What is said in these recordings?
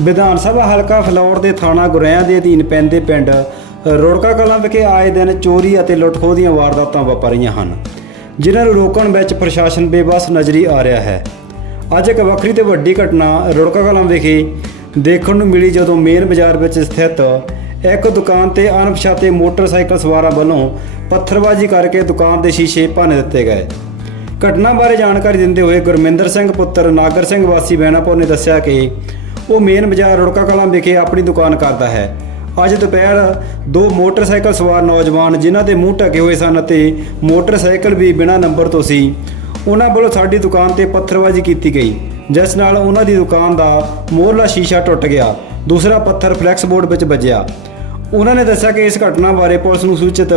ਵਿਧਾਨ ਸਭਾ ਹਲਕਾ ਫਲੌਰ ਦੇ ਥਾਣਾ ਗੁਰੈਆਂ ਦੇ ਅਧੀਨ ਪੈਂਦੇ ਪਿੰਡ ਰੋੜਕਾ ਕਲਾਂ ਵਿਖੇ ਆਏ ਦਿਨ ਚੋਰੀ ਅਤੇ ਲੁੱਟਖੋਹ ਦੀਆਂ ਵਾਰਦਾਤਾਂ ਵਾਪਰੀਆਂ ਹਨ, ਜਿਨ੍ਹਾਂ ਨੂੰ ਰੋਕਣ ਵਿੱਚ ਪ੍ਰਸ਼ਾਸਨ ਬੇਬਸ ਨਜ਼ਰੀ ਆ ਰਿਹਾ ਹੈ। ਅੱਜ ਇੱਕ ਵੱਖਰੀ ਤੇ ਵੱਡੀ ਘਟਨਾ ਰੋੜਕਾ ਕਲਾਂ ਵਿਖੇ ਦੇਖਣ ਨੂੰ ਮਿਲੀ ਜਦੋਂ ਮੇਨ ਬਾਜ਼ਾਰ ਵਿੱਚ ਸਥਿਤ ਇੱਕ ਦੁਕਾਨ ਤੇ ਅਣਪਛਾਤੇ ਮੋਟਰਸਾਈਕਲ ਸਵਾਰਾਂ ਵੱਲੋਂ ਪੱਥਰਬਾਜ਼ੀ ਕਰਕੇ ਦੁਕਾਨ ਦੇ ਸ਼ੀਸ਼ੇ ਭੰਨ ਦਿੱਤੇ ਗਏ। ਘਟਨਾ ਬਾਰੇ ਜਾਣਕਾਰੀ ਦਿੰਦੇ ਹੋਏ ਗੁਰਮਿੰਦਰ ਸਿੰਘ ਪੁੱਤਰ ਨਾਗਰ ਸਿੰਘ ਵਾਸੀ ਬੈਣਾਪੁਰ ਨੇ ਦੱਸਿਆ ਕਿ ਉਹ ਮੇਨ ਬਾਜ਼ਾਰ ਰੁੜਕਾ ਕਲਾਂ ਵਿਖੇ ਆਪਣੀ ਦੁਕਾਨ ਕਰਦਾ ਹੈ। ਅੱਜ ਦੁਪਹਿਰ ਦੋ ਮੋਟਰਸਾਈਕਲ ਸਵਾਰ ਨੌਜਵਾਨ ਜਿਨ੍ਹਾਂ ਦੇ ਮੂੰਹ ਢਕੇ ਹੋਏ ਸਨ ਅਤੇ ਮੋਟਰਸਾਈਕਲ ਵੀ ਬਿਨਾਂ ਨੰਬਰ ਤੋਂ ਸੀ, ਉਹਨਾਂ ਵੱਲੋਂ ਸਾਡੀ ਦੁਕਾਨ ਤੇ ਪੱਥਰਬਾਜ਼ੀ ਕੀਤੀ ਗਈ, ਜਿਸ ਨਾਲ ਉਹਨਾਂ ਦੀ ਦੁਕਾਨ ਦਾ ਮੋਹਰਲਾ ਸ਼ੀਸ਼ਾ ਟੁੱਟ ਗਿਆ, ਦੂਸਰਾ ਪੱਥਰ ਫਲੈਕਸ ਬੋਰਡ ਵਿੱਚ ਵੱਜਿਆ। ਉਹਨਾਂ ਨੇ ਦੱਸਿਆ ਕਿ ਇਸ ਘਟਨਾ ਬਾਰੇ ਪੁਲਿਸ ਨੂੰ ਸੂਚਿਤ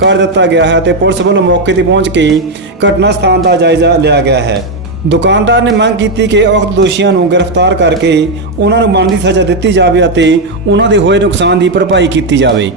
ਕਰ ਦਿੱਤਾ ਗਿਆ ਹੈ ਤੇ ਪੁਲਿਸ ਵੱਲੋਂ ਮੌਕੇ ਤੇ ਪਹੁੰਚ ਕੇ ਘਟਨਾ ਸਥਾਨ ਦਾ ਜਾਇਜ਼ਾ ਲਿਆ ਗਿਆ ਹੈ। ਦੁਕਾਨਦਾਰ ਨੇ ਮੰਗ ਕੀਤੀ ਕਿ ਔਖਤ ਦੋਸ਼ੀਆਂ ਨੂੰ ਗ੍ਰਿਫਤਾਰ ਕਰਕੇ ਉਹਨਾਂ ਨੂੰ ਬਣਦੀ ਸਜ਼ਾ ਦਿੱਤੀ ਜਾਵੇ ਅਤੇ ਉਹਨਾਂ ਦੇ ਹੋਏ ਨੁਕਸਾਨ ਦੀ ਭਰਪਾਈ ਕੀਤੀ ਜਾਵੇ।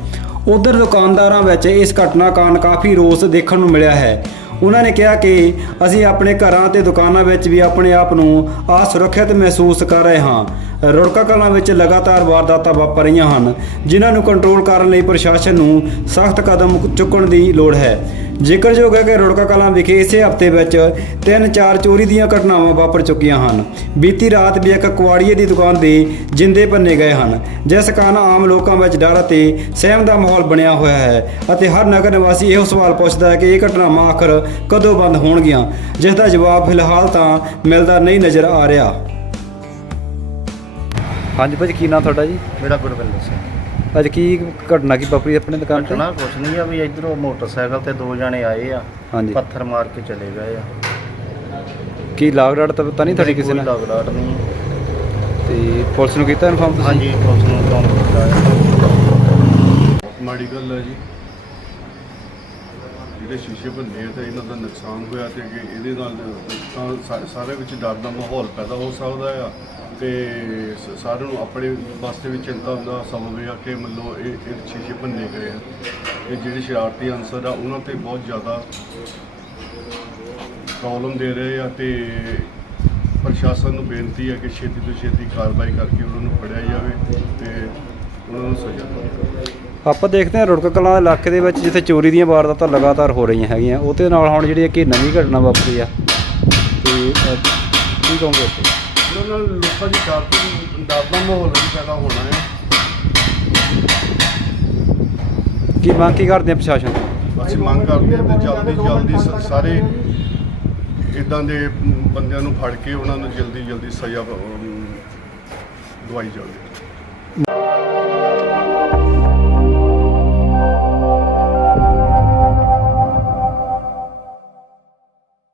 ਉਧਰ ਦੁਕਾਨਦਾਰਾਂ ਵਿੱਚ ਇਸ ਘਟਨਾ ਕਾਰਨ ਕਾਫੀ ਰੋਸ ਦੇਖਣ ਨੂੰ ਮਿਲਿਆ ਹੈ। ਉਹਨਾਂ ਨੇ ਕਿਹਾ ਕਿ ਅਸੀਂ ਆਪਣੇ ਘਰਾਂ ਤੇ ਦੁਕਾਨਾਂ ਵਿੱਚ ਵੀ ਆਪਣੇ ਆਪ ਨੂੰ ਅਸੁਰੱਖਿਅਤ ਮਹਿਸੂਸ ਕਰ ਰਹੇ ਹਾਂ। ਰੁੜਕਾ ਕਲਾਂ ਵਿੱਚ ਲਗਾਤਾਰ ਵਾਰਦਾਤਾਂ ਵਾਪਰ ਰਹੀਆਂ ਹਨ, ਜਿਨ੍ਹਾਂ ਨੂੰ ਕੰਟਰੋਲ ਕਰਨ ਲਈ ਪ੍ਰਸ਼ਾਸਨ ਨੂੰ ਸਖਤ ਕਦਮ ਚੁੱਕਣ ਦੀ ਲੋੜ ਹੈ। ਜ਼ਿਕਰਯੋਗ ਹੈ ਕਿ ਰੁੜਕਾ ਕਲਾਂ ਵਿਖੇ ਇਸੇ ਹਫ਼ਤੇ ਵਿੱਚ ਤਿੰਨ ਚਾਰ ਚੋਰੀ ਦੀਆਂ ਘਟਨਾਵਾਂ ਵਾਪਰ ਚੁੱਕੀਆਂ ਹਨ। ਬੀਤੀ ਰਾਤ ਵੀ ਇੱਕ ਕੁਆੜੀਏ ਦੀ ਦੁਕਾਨ ਦੇ ਜਿੰਦੇ ਭੰਨੇ ਗਏ ਹਨ ਜਿਸ ਕਾਰਨ ਆਮ ਲੋਕਾਂ ਵਿੱਚ ਡਰ ਅਤੇ ਸਹਿਮ ਦਾ ਮਾਹੌਲ ਬਣਿਆ ਹੋਇਆ ਹੈ ਅਤੇ ਹਰ ਨਗਰ ਨਿਵਾਸੀ ਇਹੋ ਸਵਾਲ ਪੁੱਛਦਾ ਹੈ ਕਿ ਇਹ ਘਟਨਾਵਾਂ ਆਖਰ ਕਦੋਂ ਬੰਦ ਹੋਣਗੀਆਂ? ਜਿਸ ਦਾ ਜਵਾਬ ਫਿਲਹਾਲ ਤਾਂ ਮਿਲਦਾ ਨਹੀਂ ਨਜ਼ਰ ਆ ਰਿਹਾ। ਹਾਂਜੀ ਭਾਜੀ ਕੀ ਨਾਮ ਤੁਹਾਡਾ ਜੀ? ਮੇਰਾ ਗੁਰਵਿੰਦਰ ਸਿੰਘ। ਅੱਜ ਕੀ ਘਟਨਾ ਕੀ ਵਾਪਰੀ ਆਪਣੇ ਦੁਕਾਨ ਤੇ? ਘਟਨਾ ਕੁਛ ਨਹੀਂ ਆ ਵੀ ਇਧਰੋਂ ਮੋਟਰਸਾਈਕਲ ਤੇ ਦੋ ਜਣੇ ਆਏ ਆ ਹਾਂਜੀ। ਪੱਥਰ ਮਾਰ ਕੇ ਚਲੇ ਗਏ ਆ। ਕੀ ਲਾਗ ਡਾਟ ਤਾਂ ਪਤਾ ਨਹੀਂ ਤੁਹਾਡੀ ਕਿਸੇ ਕੋਈ ਨੇ ਲਗੜਾਟ ਨਹੀਂ। ਤੇ ਪੁਲਿਸ ਨੂੰ ਕੀਤਾ ਇਨਫਾਰਮ ਤੁਸੀਂ? ਹਾਂਜੀ ਪੁਲਿਸ ਨੂੰ ਫੋਨ ਕੀਤਾ ਹੈ ਮਾੜੀ ਗੱਲ ਹੈ ਜੀ। ਜਿਹੜੇ ਸ਼ੀਸ਼ੇ ਭੰਨੇ ਆ ਤੇ ਇਹਨਾਂ ਦਾ ਨੁਕਸਾਨ ਹੋਇਆ ਤੇ ਕਿ ਇਹਦੇ ਨਾਲ ਸਾਰੇ ਵਿੱਚ ਡਰ ਦਾ ਮਾਹੌਲ ਪੈਦਾ ਹੋ ਸਕਦਾ ਆ। ਤੇ ਸਾਰਿਆਂ ਨੂੰ ਆਪਣੇ ਵਾਸਤੇ ਵੀ ਚਿੰਤਾ ਦਾ ਸਬਬ ਕਿ ਮੰਨੋ ਇਹ ਇਹ ਸ਼ੀਸ਼ੇ ਭੰਨੇ ਗਏ ਆ। ਇਹ ਜਿਹੜੇ ਸ਼ਰਾਰਤੀ ਅਨਸਰ ਆ, ਉਹਨਾਂ ਤੇ ਬਹੁਤ ਜ਼ਿਆਦਾ ਪ੍ਰੋਬਲਮ ਦੇ ਰਹੇ ਆ ਤੇ ਪ੍ਰਸ਼ਾਸਨ ਨੂੰ ਬੇਨਤੀ ਹੈ ਕਿ ਛੇਤੀ ਤੋਂ ਛੇਤੀ ਕਾਰਵਾਈ ਕਰਕੇ ਉਹਨਾਂ ਨੂੰ ਫੜਿਆ ਜਾਵੇ ਤੇ ਉਹਨਾਂ ਨੂੰ ਸਜ਼ਾ ਦਿੱਤੀ ਆਪਾਂ ਦੇਖਦੇ ਹਾਂ ਰੁੜਕ ਕਲਾਂ ਇਲਾਕੇ ਦੇ ਵਿੱਚ ਜਿੱਥੇ ਚੋਰੀ ਦੀਆਂ ਵਾਰਦਾਤਾਂ ਲਗਾਤਾਰ ਹੋ ਰਹੀਆਂ ਹੈਗੀਆਂ, ਉਹਦੇ ਨਾਲ ਹੁਣ ਜਿਹੜੀ ਇੱਕ ਇਹ ਨਵੀਂ ਘਟਨਾ ਵਾਪਰੀ ਆ। ਤੇ ਕੀ ਕਹੋਗੇ? ਤੁਸੀਂ ਉਹਨਾਂ ਨਾਲ ਲੋਕਾਂ ਦੀ ਡਰ ਤੋਂ ਡਰ ਦਾ ਮਾਹੌਲ ਵੀ ਪੈਦਾ ਹੋਣਾ ਹੈ ਕੀ ਮੰਗ ਕੀ ਕਰਦੇ ਆ ਪ੍ਰਸ਼ਾਸਨ ਤੋਂ? ਅਸੀਂ ਮੰਗ ਕਰਦੇ ਹਾਂ ਤੇ ਜਲਦੀ ਜਲਦੀ ਸ- ਸਾਰੇ ਇਦਾਂ ਦੇ ਬੰਦਿਆਂ ਨੂੰ ਫੜ ਕੇ ਉਹਨਾਂ ਨੂੰ ਜਲਦੀ ਜਲਦੀ ਸਜ਼ਾ ਅਮ, ਦਵਾਈ ਜਾਵੇ